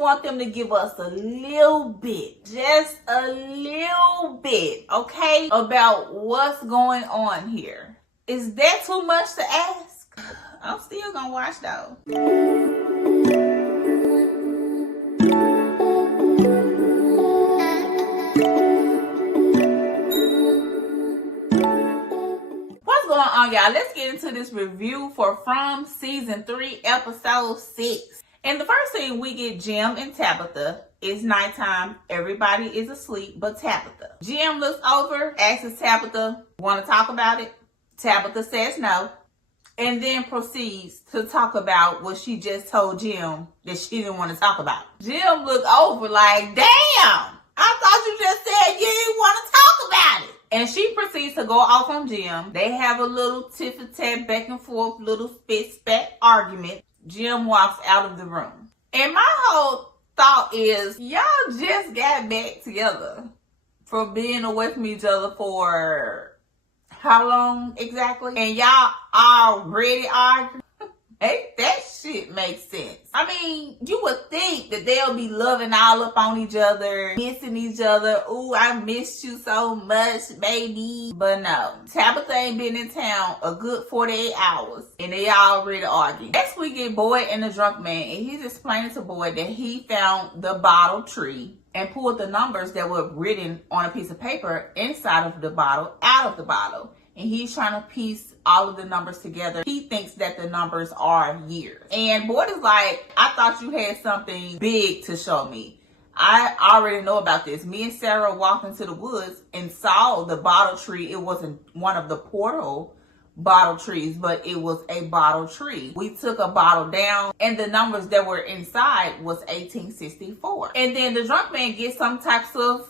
want them to give us a little bit, just a little bit, okay, about what's going on here. Is that too much to ask? I'm still gonna watch though. What's going on, y'all? Let's get into this review for From Season 3, Episode 6. In the first scene, we get Jim and Tabitha. It's nighttime. Everybody is asleep but Tabitha. Jim looks over, asks Tabitha, want to talk about it? Tabitha says no, and then proceeds to talk about what she just told Jim that she didn't want to talk about. Jim looked over like, damn, I thought you just said you didn't want to talk about it. And she proceeds to go off on Jim. They have a little tit-for-tat, back and forth, little spit-spat argument. Jim walks out of the room. And my whole thought is, y'all just got back together from being away from each other for how long exactly? And y'all already arguing? Hey, that shit makes sense. I mean, you would think that they'll be loving all up on each other, missing each other. Ooh, I missed you so much, baby. But no, Tabitha ain't been in town a good 48 hours, and they already arguing. Next, we get Boyd and the drunk man, and he's explaining to Boyd that he found the bottle tree and pulled the numbers that were written on a piece of paper inside of the bottle out of the bottle. And he's trying to piece all of the numbers together. He thinks that the numbers are years. And Boyd is like, I thought you had something big to show me. I already know about this. Me and Sarah walked into the woods and saw the bottle tree. It wasn't one of the portal bottle trees, but it was a bottle tree. We took a bottle down and the numbers that were inside was 1864. And then the drunk man gets some types of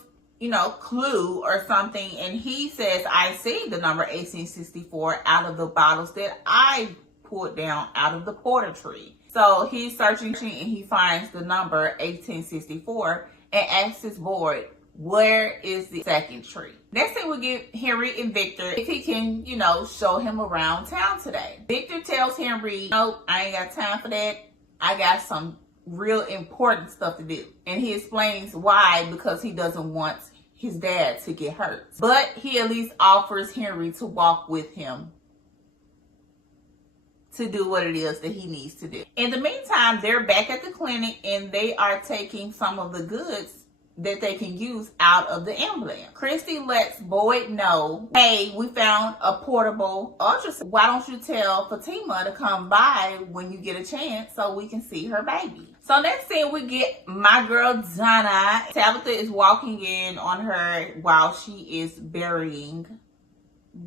clue or something, and he says, I see the number 1864 out of the bottles that I pulled down out of the porter tree. So he's searching and he finds the number 1864 and asks his boy, where is the second tree? Next thing we get Henry and Victor if he can, show him around town today. Victor tells Henry, nope, I ain't got time for that. I got some real important stuff to do. And he explains why, because he doesn't want his dad to get hurt. But he at least offers Henry to walk with him to do what it is that he needs to do. In the meantime, they're back at the clinic and they are taking some of the goods that they can use out of the ambulance. Christy lets Boyd know, hey, we found a portable ultrasound. Why don't you tell Fatima to come by when you get a chance so we can see her baby? So next thing we get my girl Donna. Tabitha is walking in on her while she is burying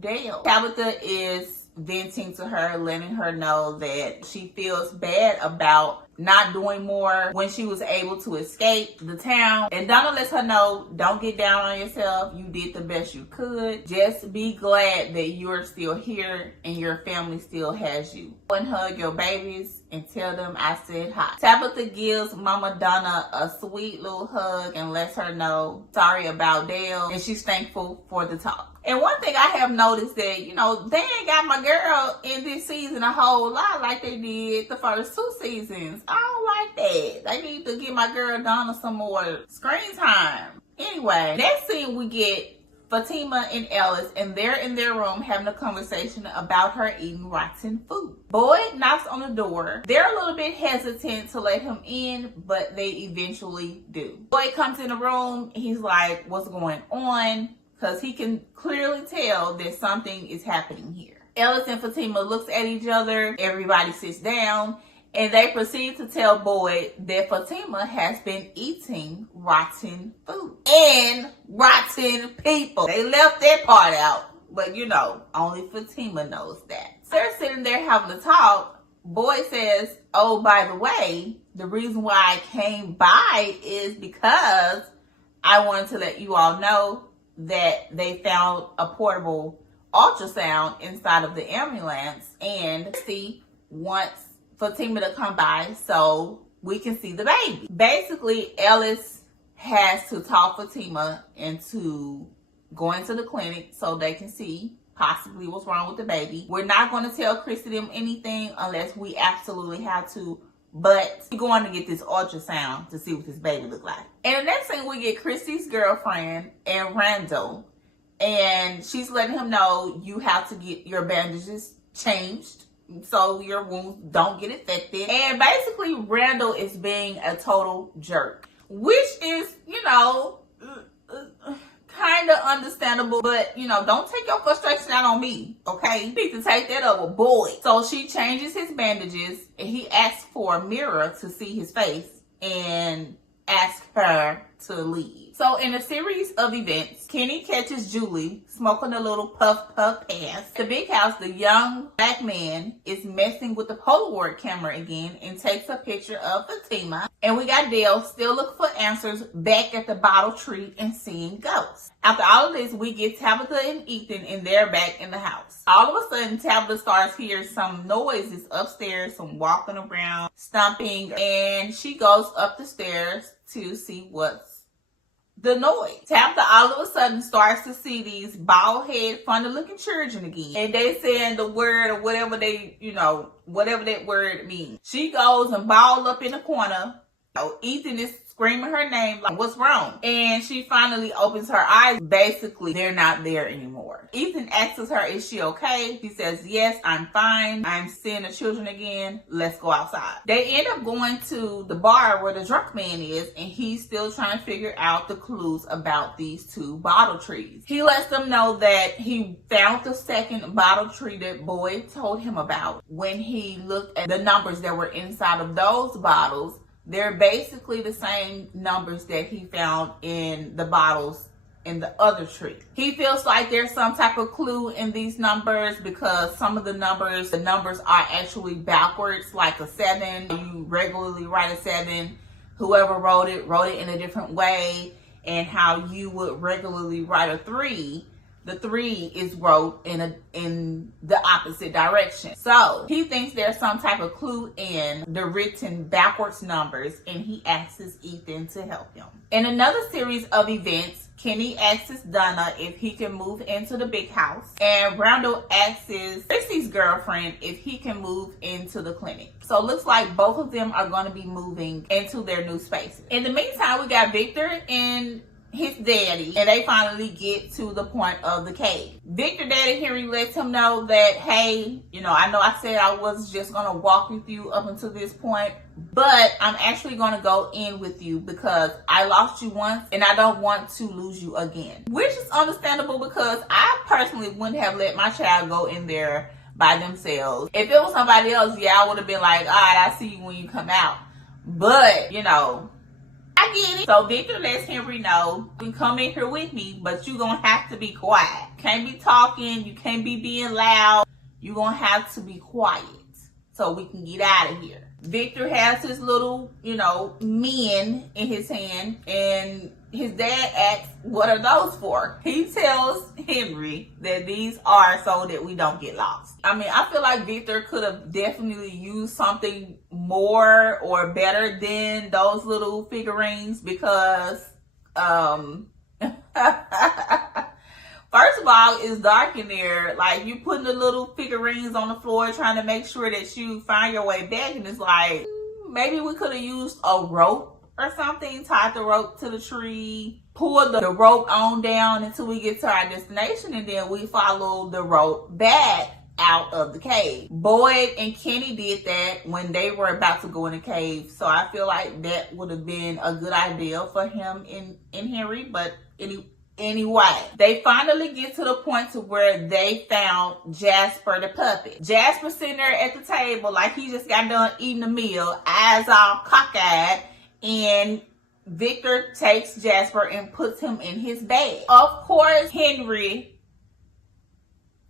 Dale. Tabitha is venting to her, letting her know that she feels bad about not doing more when she was able to escape the town. And Donna lets her know, don't get down on yourself. You did the best you could. Just be glad that you're still here and your family still has you. And hug your babies and tell them I said hi. Tabitha gives Mama Donna a sweet little hug and lets her know sorry about Dale, and she's thankful for the talk. And one thing I have noticed that, they ain't got my girl in this season a whole lot like they did the first 2 seasons. I don't like that. They need to give my girl Donna some more screen time. Anyway, next scene we get Fatima and Ellis, and they're in their room having a conversation about her eating rotten food. Boyd knocks on the door. They're a little bit hesitant to let him in, but they eventually do. Boyd comes in the room. He's like, what's going on? Because he can clearly tell that something is happening here. Ellis and Fatima looks at each other. Everybody sits down. And they proceed to tell Boyd that Fatima has been eating rotten food and rotten people. They left that part out, but only Fatima knows that. So they're sitting there having a talk. Boyd says, oh, by the way, the reason why I came by is because I wanted to let you all know that they found a portable ultrasound inside of the ambulance, and she wants Fatima to come by so we can see the baby. Basically, Ellis has to talk Fatima into going to the clinic so they can see possibly what's wrong with the baby. We're not going to tell Christy them anything unless we absolutely have to but he's going to get this ultrasound to see what his baby look like. And the next thing, we get Christy's girlfriend and Randall, and she's letting him know you have to get your bandages changed so your wounds don't get infected. And basically, Randall is being a total jerk, which is, you know, kind of understandable, but you know, don't take your frustration out on me, okay? You need to take that up with boy. So she changes his bandages, and he asks for a mirror to see his face and asks her to leave. So in a series of events, Kenny catches Julie smoking a little puff pass. At the big house, the young black man is messing with the Polaroid camera again and takes a picture of Fatima. And we got Dale still looking for answers back at the bottle tree and seeing ghosts. After all of this, we get Tabitha and Ethan, and they're back in the house. All of a sudden, Tabitha starts hearing some noises upstairs, some walking around, stomping, and she goes up the stairs to see what's the noise. Tabitha all of a sudden starts to see these bald head, funny looking children again. And they saying the word or whatever they, you know, whatever that word means. She goes and balled up in the corner. Ethan is screaming her name like, what's wrong? And she finally opens her eyes. Basically, they're not there anymore. Ethan asks her, is she okay? She says, yes, I'm fine. I'm seeing the children again. Let's go outside. They end up going to the bar where the drunk man is, and he's still trying to figure out the clues about these two bottle trees. He lets them know that he found the second bottle tree that Boyd told him about. When he looked at the numbers that were inside of those bottles, they're basically the same numbers that he found in the bottles in the other tree. He feels like there's some type of clue in these numbers because some of the numbers are actually backwards, like a 7. You regularly write a 7. Whoever wrote it in a different way, and how you would regularly write a 3. The 3 is wrote in the opposite direction. So he thinks there's some type of clue in the written backwards numbers, and he asks Ethan to help him. In another series of events, Kenny asks Donna if he can move into the big house, and Randall asks Christy's girlfriend if he can move into the clinic. So it looks like both of them are going to be moving into their new spaces. In the meantime, we got Victor and his daddy, and they finally get to the point of the cave. Victor daddy Henry lets him know that, hey, you know I said I was just gonna walk with you up until this point, but I'm actually gonna go in with you because I lost you once and I don't want to lose you again. Which is understandable because I personally wouldn't have let my child go in there by themselves. If it was somebody else, yeah, I would have been like, all right, I see you when you come out. But, you know, I get it. So Victor lets Henry know, you can come in here with me, but you're going to have to be quiet. Can't be talking. You can't be being loud. You're going to have to be quiet so we can get out of here. Victor has his little, men in his hand, and his dad asks, what are those for? He tells Henry that these are so that we don't get lost. I mean, I feel like Victor could have definitely used something more or better than those little figurines because, first of all, it's dark in there. Like, you putting the little figurines on the floor trying to make sure that you find your way back. And it's like, maybe we could have used a rope or something, tied the rope to the tree, pulled the rope on down until we get to our destination, and then we follow the rope back out of the cave. Boyd and Kenny did that when they were about to go in the cave. So I feel like that would have been a good idea for him and Henry. But anyway, they finally get to the point to where they found Jasper the puppet. Jasper sitting there at the table like he just got done eating a meal, eyes all cockeyed, and Victor takes Jasper and puts him in his bed. Of course, Henry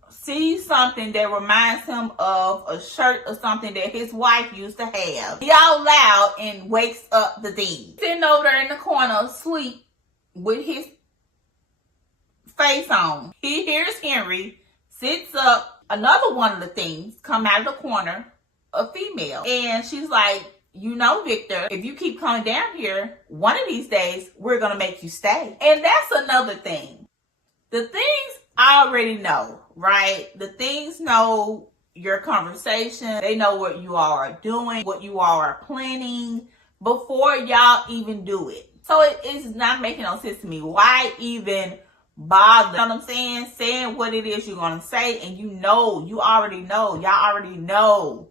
sees something that reminds him of a shirt or something that his wife used to have. He out loud and wakes up the thing. Sitting over there in the corner asleep with his face on. He hears Henry, sits up, another one of the things come out of the corner, a female. And she's like, Victor, if you keep coming down here, one of these days, we're going to make you stay. And that's another thing. The things I already know, right? The things know your conversation. They know what you all are doing, what you all are planning before y'all even do it. So it is not making no sense to me. Why even bother? You know what I'm saying? Saying what it is you're going to say, and you already know, y'all already know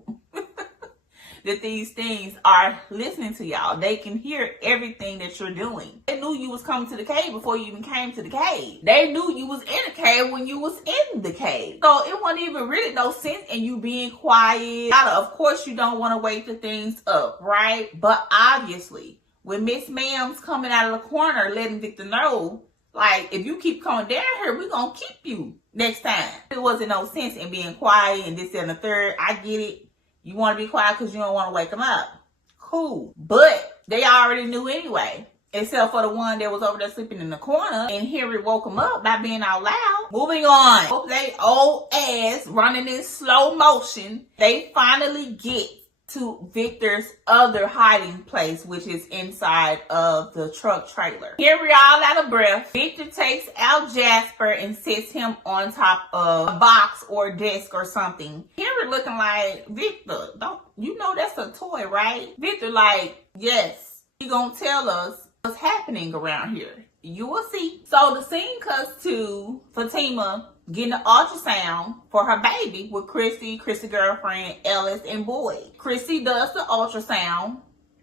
that these things are listening to y'all. They can hear everything that you're doing. They knew you was coming to the cave before you even came to the cave. They knew you was in the cave when you was in the cave. So it wasn't even really no sense in you being quiet. Of course you don't want to wake the things up, right? But obviously, when Miss Ma'am's coming out of the corner letting Victor know, like, if you keep coming down here, we're going to keep you next time. There wasn't no sense in being quiet and this and the third. I get it. You want to be quiet because you don't want to wake them up. Cool. But they already knew anyway. Except for the one that was over there sleeping in the corner. And Henry woke him up by being out loud. Moving on. They old ass running in slow motion. They finally get to Victor's other hiding place, which is inside of the truck trailer. Henry all out of breath. Victor takes out Jasper and sits him on top of a box or desk or something. Henry looking like, Victor, don't you know that's a toy, right? Victor like, yes. He gonna tell us what's happening around here. You will see. So the scene cuts to Fatima getting an ultrasound for her baby with Chrissy girlfriend, Ellis, and Boyd. Chrissy does the ultrasound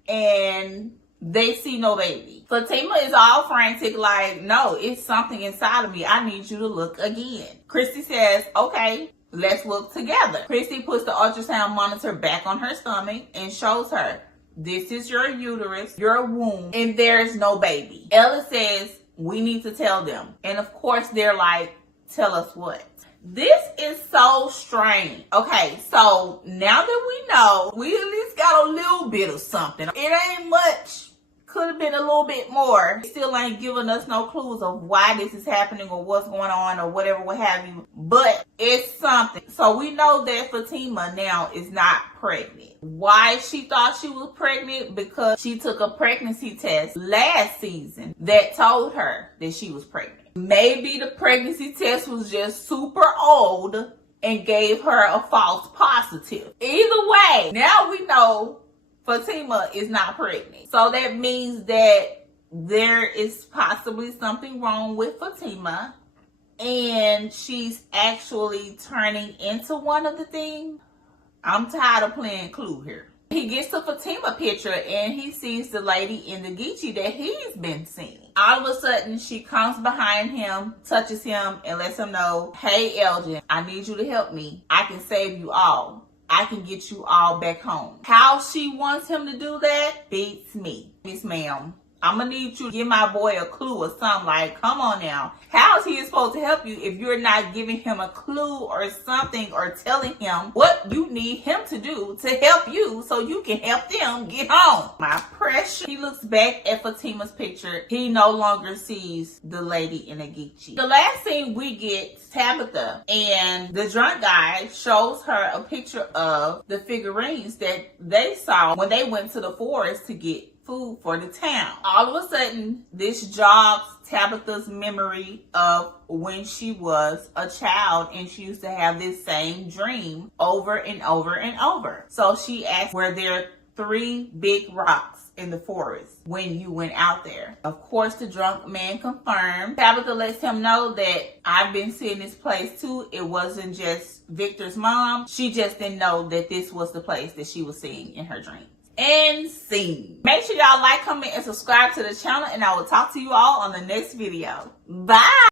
and they see no baby. Fatima is all frantic like, no, it's something inside of me. I need you to look again. Chrissy says, okay, let's look together. Chrissy puts the ultrasound monitor back on her stomach and shows her, this is your uterus, your womb, and there's no baby. Ellis says, we need to tell them. And of course they're like, tell us what? This is so strange. Okay, so now that we know, we at least got a little bit of something. It ain't much. Could have been a little bit more. Still ain't giving us no clues of why this is happening or what's going on or whatever, what have you. But it's something. So we know that Fatima now is not pregnant. Why she thought she was pregnant? Because she took a pregnancy test last season that told her that she was pregnant. Maybe the pregnancy test was just super old and gave her a false positive. Either way, now we know Fatima is not pregnant. So that means that there is possibly something wrong with Fatima and she's actually turning into one of the things. I'm tired of playing Clue here. He gets to Fatima picture and he sees the lady in the Geechee that he's been seeing. All of a sudden, she comes behind him, touches him, and lets him know, hey, Elgin, I need you to help me. I can save you all. I can get you all back home. How she wants him to do that beats me. Miss Ma'am, I'm going to need you to give my boy a clue or something. Like, come on now. How is he supposed to help you if you're not giving him a clue or something or telling him what you need him to do to help you so you can help them get home? My pressure. He looks back at Fatima's picture. He no longer sees the lady in a Geechee. The last scene we get Tabitha and the drunk guy shows her a picture of the figurines that they saw when they went to the forest to get food for the town. All of a sudden, this jogs Tabitha's memory of when she was a child and she used to have this same dream over and over and over. So she asked, were there 3 big rocks in the forest when you went out there? Of course, the drunk man confirmed. Tabitha lets him know that I've been seeing this place too. It wasn't just Victor's mom. She just didn't know that this was the place that she was seeing in her dream. And scene. Make sure y'all like, comment, and subscribe to the channel, and I will talk to you all on the next video. Bye!